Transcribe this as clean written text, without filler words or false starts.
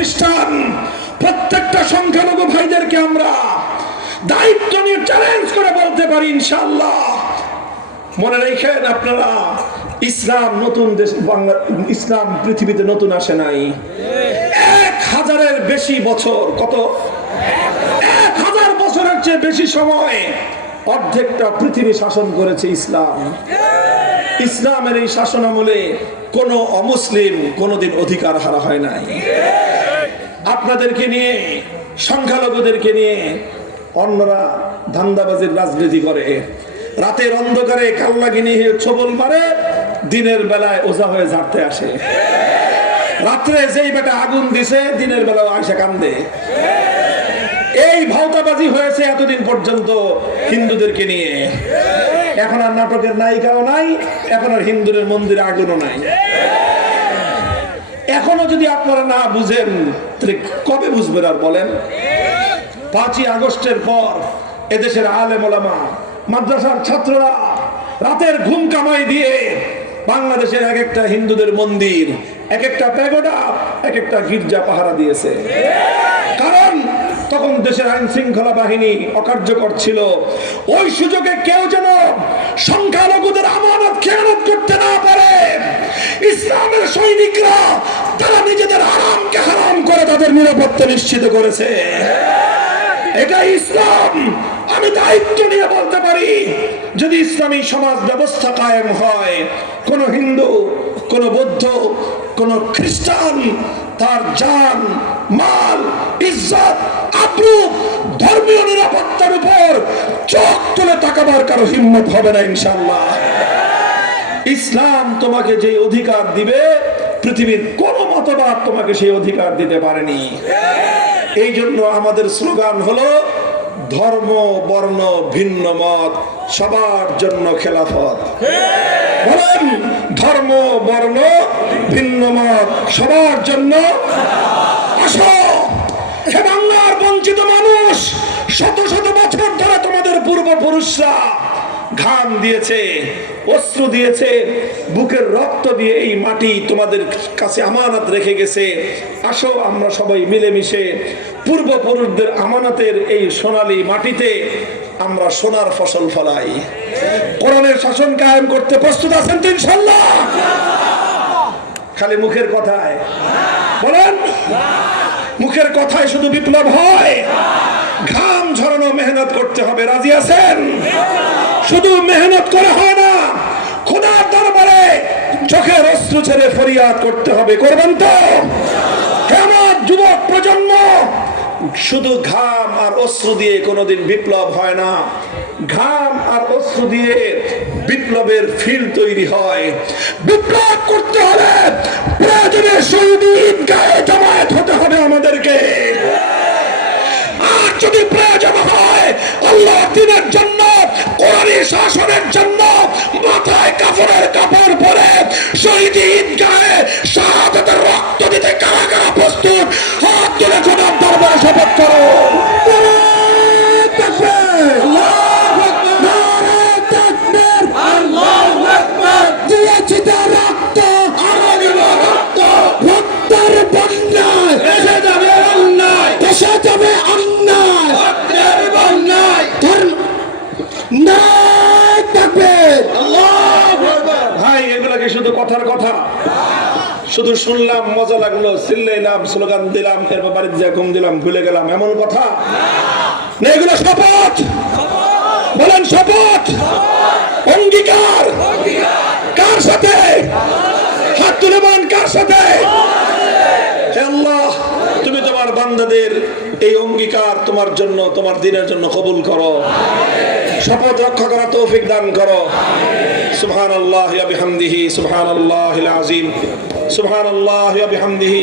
খ্রিস্টান প্রত্যেকটা সংখ্যালঘু ভাইদেরকে আমরা দায়িত্ব নিয়ে চ্যালেঞ্জ করে বলতে পারি ইনশাআল্লাহ, মনে রেখেন আপনারা, ইসলাম নতুন দেশ, বাংলা ইসলাম পৃথিবীতে নতুন আসে নাই। 1000-এর বেশি বছর, কত 1000 বছরের চেয়ে বেশি সময় অর্ধেকটা পৃথিবী শাসন করেছে ইসলাম। ইসলামের এই শাসন আমলে কোনো অমুসলিম কোনোদিন অধিকার হারা হয় নাই। আপনাদেরকে নিয়ে, সংখ্যালঘুদেরকে নিয়ে অন্যরা ধান্দাবাজির রাজনীতি করে, রাতের অন্ধকারে কাল্লাগিনি ছবল মারে, দিনের বেলায় ওঝা হয়ে ঝাড়তে আসে। রাত্রে যেই বেটা আগুন দিছে, দিনের বেলাও আয়সা কান্দে। এই ভাওতাবাজি হয়েছে এতদিন পর্যন্ত হিন্দুদেরকে নিয়ে। এখন আর নাটকের নায়িকাও নাই, এখন আর হিন্দুদের মন্দিরে আগুনও নাই। এখনো যদি আপনারা না বুঝেন তাহলে কবে বুঝবেন আর বলেন? 5ই আগস্টের পর এদেশের আলেম ওলামা, মাদ্রাসার ছাত্ররা রাতের ঘুম কামাই দিয়ে বাংলাদেশের এক একটা হিন্দুদের মন্দির, এক একটা প্যাগোডা, এক একটা গির্জা পাহারা দিয়েছে। কারণ তখন দেশের আইন শৃঙ্খলা বাহিনী অকার্যকর ছিল। ওই সুযোগে কেউ যেন সংখ্যালঘুদের আমানত খেয়ানত করতে না পারে। ইসলামের সৈনিকরা তারা নিজেদের আরামকে হারাম করে তাদের নিরাপত্তা নিশ্চিত করেছে। এটা ইসলাম। আমি দায়িত্ব নিয়ে বলতে পারি, যদি ইসলামী সমাজ ব্যবস্থা কায়েম হয়, কোন হিন্দু, কোন বৌদ্ধ, কোন খ্রিস্টান তার জান, মাল, ইজ্জত, আবরু, ধর্মীয় নিরাপত্তার উপর চোখ তুলে তাকাবার কারো হিম্মত হবে না ইনশাআল্লাহ। ইসলাম তোমাকে যে অধিকার দিবে, পৃথিবীর কোন মতবাদ তোমাকে সেই অধিকার দিতে পারেনি। এই জন্য আমাদের স্লোগান হলো, ধর্ম বর্ণ ভিন্ন মত সবার জন্য খেলাফত। বলেন, ধর্ম বর্ণ ভিন্ন মত সবার জন্য। আসো হে বাংলার বঞ্চিত মানুষ, শত শত বছর ধরে তোমাদের পূর্বপুরুষরা ঘাম দিয়েছে, অশ্রু দিয়েছে, বুকের রক্ত দিয়ে এই মাটি তোমাদের কাছে আমানত রেখে গেছে। আসো আমরা সবাই মিলেমিশে পূর্বপুরুষদের আমানতের এই সোনালী মাটিতে আমরা সোনার ফসল ফলাই। কোরআনের শাসন কায়েম করতে প্রস্তুত আছেন তো ইনশাআল্লাহ? খালি মুখের কথায় বলেন, মুখের কথায় শুধু বিপ্লব হয়? ঘাম ঝরানো মেহনত করতে হবে, রাজি আছেন? শুধু মেহনত করে হয় না, খোদার দরবারে চোখের অশ্রু ছেড়ে ফরিয়াদ করতে হবে। করবেন তো? আমার যুবক প্রজন্ম, শুধু ঘাম আর অশ্রু দিয়ে কোনোদিন বিপ্লব হয় না। ঘাম আর অশ্রু দিয়ে বিপ্লবের ফিল তৈরি হয়। বিপ্লব করতে হলে প্রয়োজনে শহীদ ঈদগাহে জমায়েত হতে হবে আমাদেরকে। আর যদি প্রয়োজন হয় আল্লাহ দ্বীনের জন্য, কোরআনী শাসনের জন্য, মাথায় কাফনের কাপড় পরে শহীদ ঈদগাহে শাহাদাতের রক্ত দিতে কারা কারা প্রস্তুত? হাত তুলে খোদার দরবারে শপথ করো। ভাই, এগুলাকে শুধু কথার কথা, শুধু শুনলাম, মজা লাগলো, চিল্লাইলাম, স্লোগান দিলাম, এরপর বাড়িতে যা ঘুম দিলাম, ভুলে গেলাম, এমন কথা না। এগুলো শপথ। বলেন শপথ, অঙ্গীকার। কার সাথে? হাত তুলে বলেন, কার সাথে? হে আল্লাহ, তুমি তোমার বান্দাদের এই অঙ্গীকার তোমার জন্য, তোমার দ্বীনের জন্য কবুল করো। শপথ রক্ষা করা তৌফিক দান করো। সুবহানাল্লাহি ওয়া বিহামদিহি, সুবহানাল্লাহিল আযীম, সুবহানাল্লাহি ওয়া বিহামদিহি।